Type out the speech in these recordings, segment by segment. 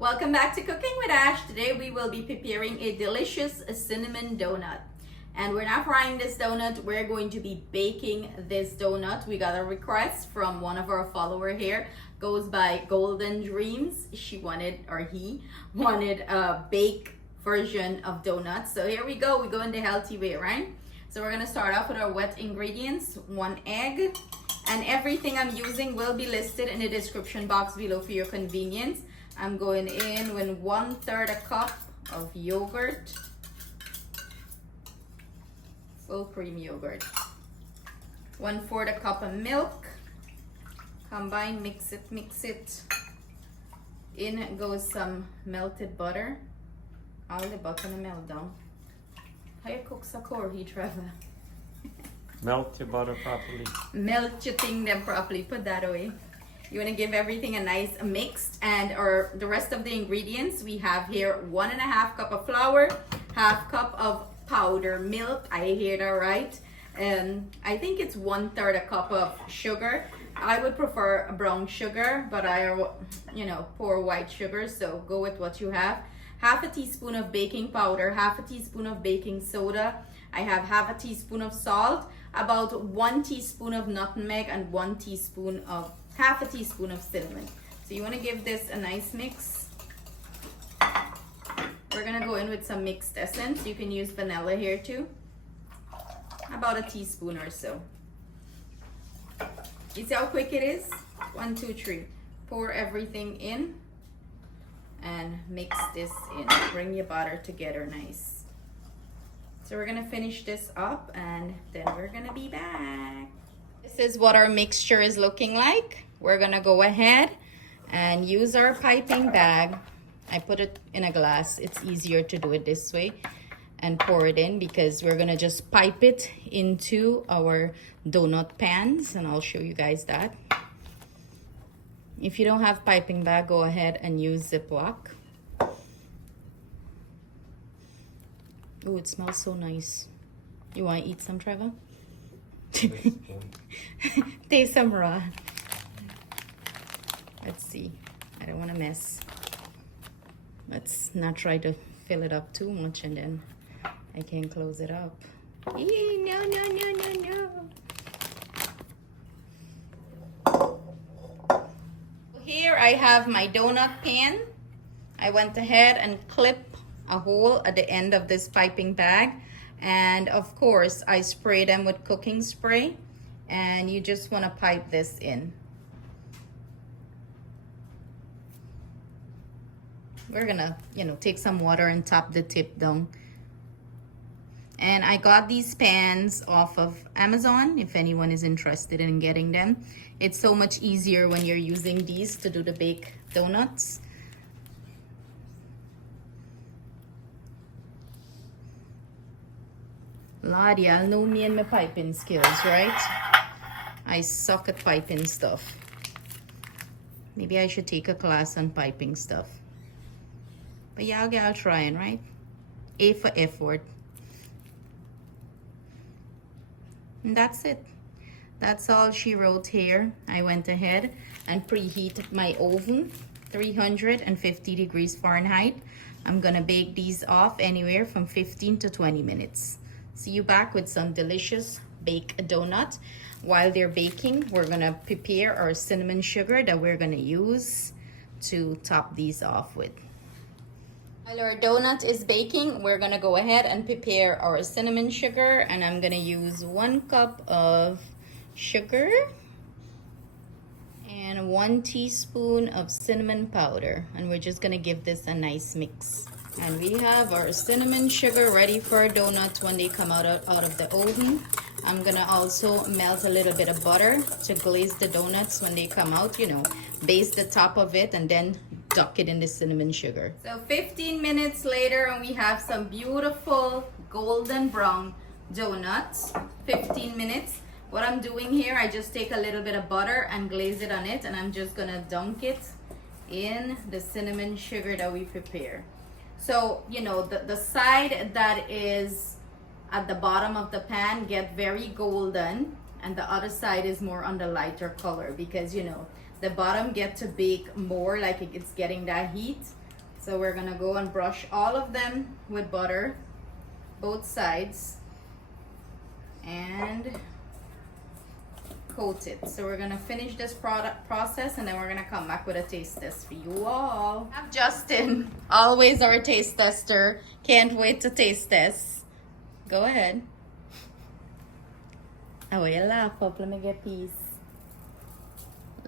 Welcome back to Cooking with Ash. Today we will be preparing a delicious cinnamon donut. And we're not frying this donut, we're going to be baking this donut. We got a request from one of our followers here, goes by Golden Dreams. He wanted a bake version of donuts. So here we go in the healthy way, right? So we're gonna start off with our wet ingredients, 1 egg, and everything I'm using will be listed in the description box below for your convenience. I'm going in with 1/3 a cup of yogurt, full cream yogurt, 1/4 a cup of milk, combine, mix it. In goes some melted butter. All the butter melt down. How you cook sakor, he Trevor? Melt your butter properly. Melt your thing them properly, put that away. You want to give everything a nice mix, and the rest of the ingredients we have here: 1.5 cup of flour, 1/2 cup of powder milk. I hear that right? I think it's 1/3 a cup of sugar. I would prefer a brown sugar, but I pour white sugar, so go with what you have. 1/2 teaspoon of baking powder, 1/2 teaspoon of baking soda. I have 1/2 teaspoon of salt, about 1 teaspoon of nutmeg, and 1/2 teaspoon of cinnamon. So you want to give this a nice mix. We're gonna go in with some mixed essence. You can use vanilla here too, about a teaspoon or so. You see how quick it is? 1, 2, 3. Pour everything in and mix this in. Bring your batter together nice. So we're gonna finish this up and then we're gonna be back. This is what our mixture is looking like. We're gonna go ahead and use our piping bag. I put it in a glass. It's easier to do it this way, and pour it in because we're gonna just pipe it into our donut pans, and I'll show you guys that. If you don't have piping bag, go ahead and use Ziploc. Oh, it smells so nice. You want to eat some, Trevor? Taste some raw. Let's see. I don't want to mess. Let's not try to fill it up too much and then I can close it up. Eee, no. Here I have my donut pan. I went ahead and clipped a hole at the end of this piping bag, and of course I spray them with cooking spray, and you just want to pipe this in. We're gonna take some water and tap the tip down. And I got these pans off of Amazon if anyone is interested in getting them. It's so much easier when you're using these to do the baked donuts. Lord, y'all know me and my piping skills, right? I suck at piping stuff. Maybe I should take a class on piping stuff. But y'all trying, right? A for effort. And that's it. That's all she wrote here. I went ahead and preheated my oven, 350 degrees Fahrenheit. I'm gonna bake these off anywhere from 15 to 20 minutes. See you back with some delicious baked donut. While they're baking, we're gonna prepare our cinnamon sugar that we're gonna use to top these off with. While our donut is baking, we're gonna go ahead and prepare our cinnamon sugar, and I'm gonna use 1 cup of sugar and 1 teaspoon of cinnamon powder, and we're just gonna give this a nice mix. And we have our cinnamon sugar ready for our donuts when they come out of the oven. I'm gonna also melt a little bit of butter to glaze the donuts when they come out, baste the top of it and then duck it in the cinnamon sugar. So 15 minutes later, and we have some beautiful golden brown donuts. 15 minutes. What I'm doing here, I just take a little bit of butter and glaze it on it, and I'm just gonna dunk it in the cinnamon sugar that we prepare. So, the side that is at the bottom of the pan get very golden, and the other side is more on the lighter color because, the bottom get to bake more, like it's getting that heat. So we're gonna go and brush all of them with butter, both sides, and coat it. So we're gonna finish this process, and then we're gonna come back with a taste test for you all. I'm Justin, always our taste tester. Can't wait to taste test. Go ahead. Oh, you laugh up. Let me get peace.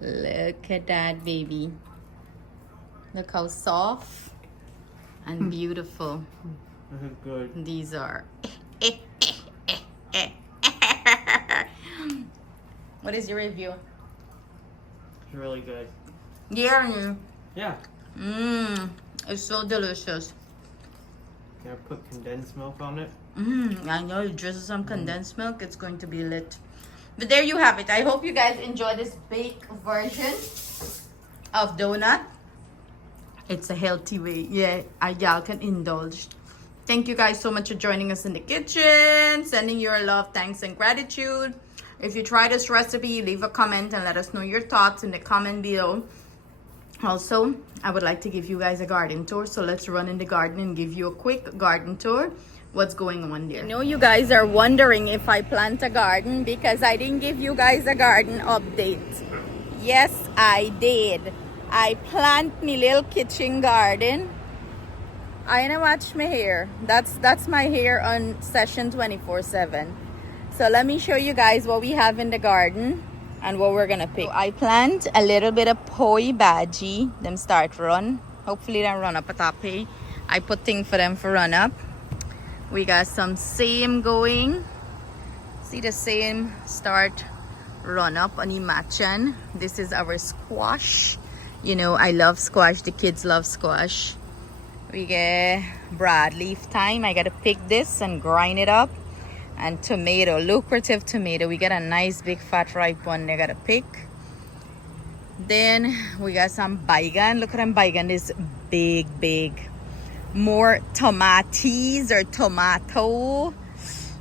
Look at that, baby. Look how soft and beautiful This is good. these are. What is your review? It's really good. Yeah. Yeah. It's so delicious. Can I put condensed milk on it? I know, you drizzle some condensed milk, it's going to be lit. But there you have it. I hope you guys enjoy this baked version of donut. It's a healthy way. Yeah, y'all can indulge. Thank you guys so much for joining us in the kitchen. Sending your love, thanks, and gratitude. If you try this recipe, leave a comment and let us know your thoughts in the comment below. Also, I would like to give you guys a garden tour. So let's run in the garden and give you a quick garden tour. What's going on there? I know you guys are wondering if I plant a garden because I didn't give you guys a garden update. Yes, I did. I plant me little kitchen garden. I ain't watch my hair. That's my hair on session 24/7. So let me show you guys what we have in the garden and what we're gonna pick. So I plant a little bit of poi bhaji. Them start run. Hopefully they run up a top here. I put thing for them for run up. We got some same going. See the same start run up on Imachan. This is our squash. You know, I love squash. The kids love squash. We get broadleaf thyme. I gotta pick this and grind it up. And tomato, lucrative tomato. We got a nice big fat ripe one I gotta pick. Then we got some baigan. Look at them baigan, this big. More tomates or tomato.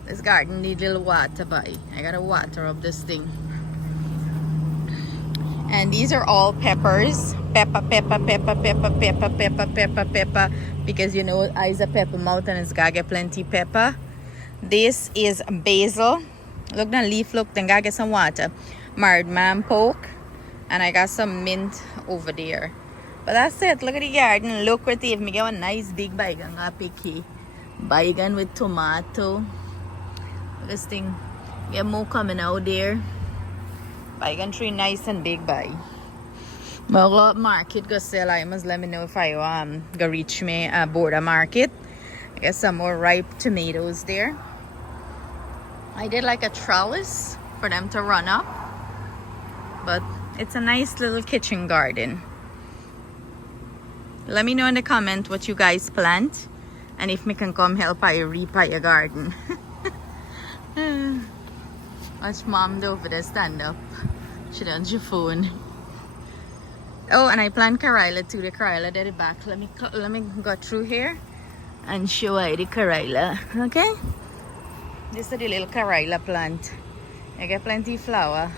This garden need little water, but I gotta water up this thing. And these are all peppers. Pepper. Because you know I's a pepper mouth and it's gotta get plenty pepper. This is basil. Look, the leaf, look, then gotta get some water. Marred man poke. And I got some mint over there. But that's it. Look at the garden. Lucrative. Me get a nice big baigan. I pick here. Baigan with tomato. This thing. Get more coming out there. Baigan tree nice and big by. But go up market go sell. I must let me know if I go reach me border market. I got some more ripe tomatoes there. I did like a trellis for them to run up. But it's a nice little kitchen garden. Let me know in the comment what you guys plant and if me can come help I repot your garden. Watch mom over there stand up. She done your phone. Oh, and I plant Karila too. The Karila at the back. Let me go through here and show you the Karila. Okay? This is the little Karila plant. I got plenty flower.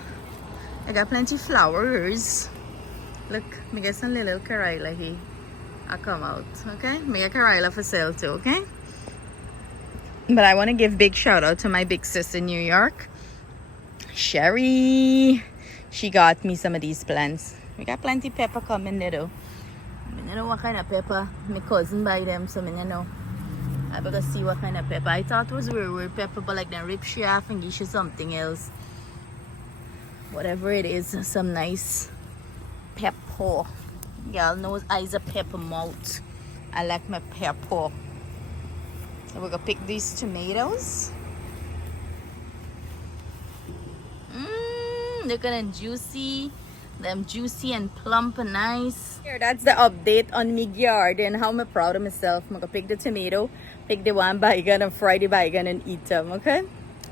I got plenty flowers. Look, I got some little Karila here. I come out, okay? Make a Karila for sale too, okay? But I want to give big shout out to my big sis in New York, Sherry. She got me some of these plants. We got plenty pepper coming there though. I don't know what kind of pepper. My cousin buy them, so I don't know. I better see what kind of pepper. I thought it was weird pepper, but like then rip she off and give you something else. Whatever it is, some nice pepper. Y'all know I's a pepper mouth. I like my pepper. So we're gonna pick these tomatoes. Look at them juicy. Them juicy and plump and nice. Here, that's the update on my garden. How I'm proud of myself. I'm gonna pick the tomato, pick the one baigan and fry the baigan and eat them, okay?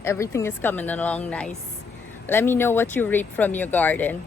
Everything is coming along nice. Let me know what you reap from your garden.